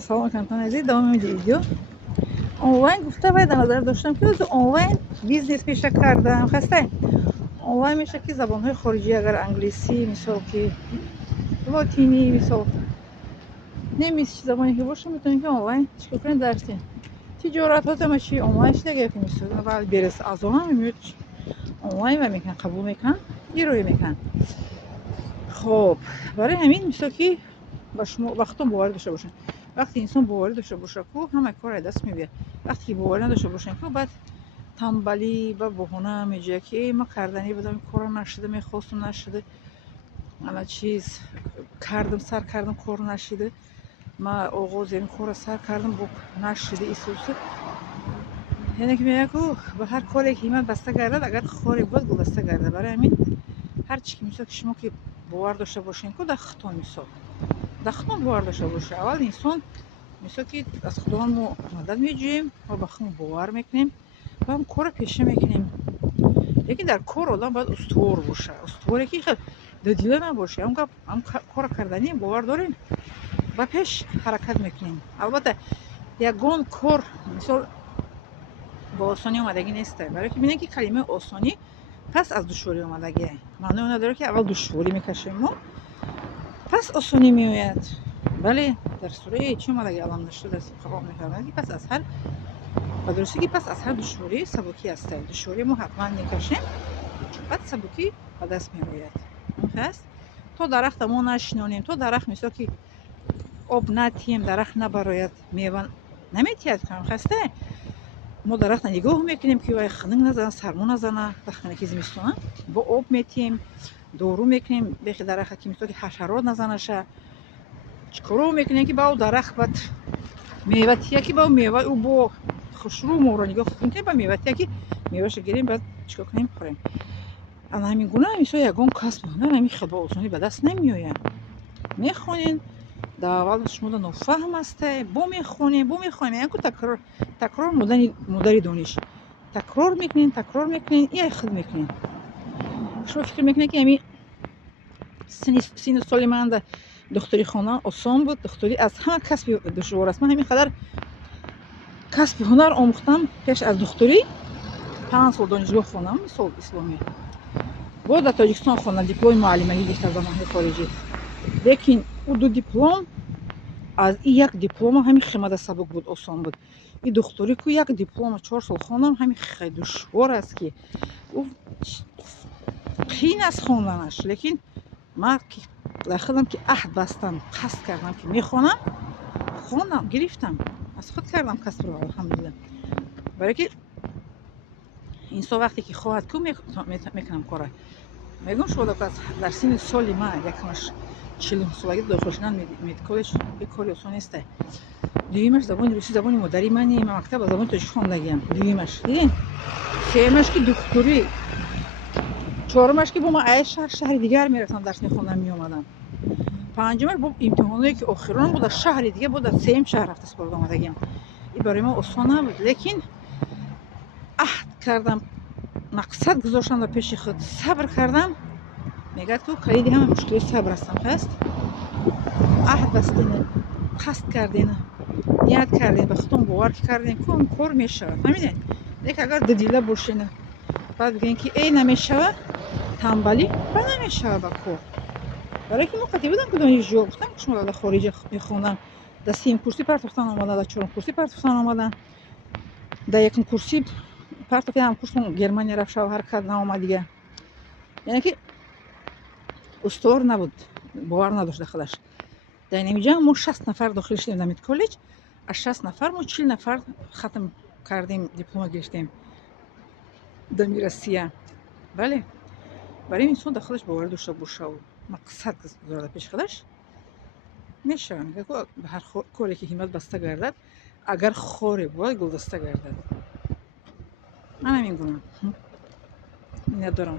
سلام میکنم عزیز. دوام ویدیو آنلاین گفته و در نظر داشتم که از آنلاین بیزنس پیشه کردم. خسته آنلاین میشه که زبانهای خارجی، اگر انگلیسی مثال که لاتینی مثال نمیشه زبانی که باشه میتونید که آنلاین چیکار کنید درسی تجارت ها تماشی آنلاین دیگه که میشه ولی برس از اون میاد آنلاین و میکن قبول میکن گیروی میکن. خب برای همین مثل که با شما وقتون باور داشته باشین. وقتی انسان باور داشته باشه که همه کار دست میبره، وقتی باور نداشته باشین که بعد تنبلی و بهونه میگه که ما کردنی بودم کار نشده میخواستم نشده انا چیز کردم سر کردم کار نشده ما آغاز این کار سر کردم با نشده ایسوسه. یعنی که میگه که به هر کاری که ایمان بسته گردد اگر خاری بود بسته گردد. برای همین هر چی که میشه که شما که باور داشته باشین که دختون میشه دختون باور داشته باشه. اول انسان مثل که از خدا ما مدد میگیم و به خودمون باور میکنیم و هم کار پیشه میکنیم. یکی در کار آدم باید استوار باشه، استواری که خیلی ددیله نباشه. هم کار کردنی باور داریم و پیش حرکت میکنیم. البته یگان کار مثال با آسانی اومدگی نیسته، برای که ببینید که کلمه آسانی پس از دشواری اومدگیه. معنی اون نداره که اول دشواری میکشیم ما پس آسانی میآید. بله در سوره چی اومدگی الان نشده است خبر میفرماید که پس از هر و درسته که پس از هر دشواری سبکی است. دشواری ما حتما میکشیم بعد سبکی به دست میآید. اون هست تا درخت ما نشنونیم، تا درخت مثل که آب نتیم درخت نبراید میوه نمیتید کنم. خسته ما درخت نگاه میکنیم که وای خنک نزنه سرما نزنه وقتی که زمستونه با آب میتیم دورو میکنیم بخی درخت که مثل که حشرات نزنه شه چیکارو میکنیم که با درخت بعد میوه تیه که با میوه او با خوشرو ما رو نگاه کنیم که با میوه تیه که میوهش گیریم بعد چیکار کنیم خوریم. انا همین گونه مثل یگان کسب هنر همین خیلی با آسانی به دست نمیآید. میخونین در اول شما دا نفهم هسته با میخونین یعنی که تکرار مداری دانش تکرار میکنین این خود میکنین. شما فکر میکنین که همین سین سال من در دکتری خانه آسان بود. دکتری از همه کسب دشوار است. من همین قدر کسب هنر آموختم پیش از دکتری 5 سال دانشگاه خوندم مثال اسلامی با در تاجیکستان خوندم دیپلم معلمگی گرفتم زبان‌های خارجی. لیکن اون دو دیپلم از این یک دیپلم همین خیمه سبک بود آسان بود. این دکتری که یک دیپلم 4 سال خوندم همین خیلی دشوار است که او قین است خوندنش. لیکن من که خودم که عهد بستم قصد کردم که میخونم خوندم گرفتم از خود کردم کسب رو الحمدلله. برای که انسان وقتی که خواهد که میکنم کاره میگم شما در سین سالی من یکمش 40 سالگی داخل شدن مدیکالش به کاری آسان نیست. دویمش زبان روسی زبان مادری منی من مکتب زبان تاجیک خواندگیم. دویمش دیدین سومش که دکتری چهارمش که با ما ای شهر دیگر میرفتم درس میخوندم میومدم. پنجمش با امتحانایی که آخران بود شهر دیگه بود سیم شهر رفت اسپورت اومدگیم. این برای ما آسان نبود. لیکن عهد کردم مقصد گذاشتم در پیش خود صبر کردم. میگه تو کلید همه مشکل صبر هستم. هست عهد بستین قصد کردین نیت کردین به خودتون باور کردین که اون کار میشود. فهمیدین؟ لیکن اگر ددیله باشین بعد بگین که ای نمیشود تنبلی و نمیشود با کار. برای که موقعی بودم که دانشجو گفتم که شما در خارج میخوندن در 3 کورسی پرتفتن آمدن در 4 کورسی پرتفتن آمدن در 1 کورسی پرتفتن هم کورسون گرمانی رفت شو حرکت نامد دیگه. یعنی که استوار نبود باور نداشت داخلش. در اینجا ما 60 نفر داخل شدیم در مید کالج. از 60 نفر ما 40 نفر ختم کردیم دیپلم گرفتیم در میرسیه. بله برای این انسان داخلش باور داشته باشه و مقصد گذارده پیش خودش میشه. به هر کاری که همت بسته گردد اگر خاری بود گلدسته گردد. من همین گونه ندارم.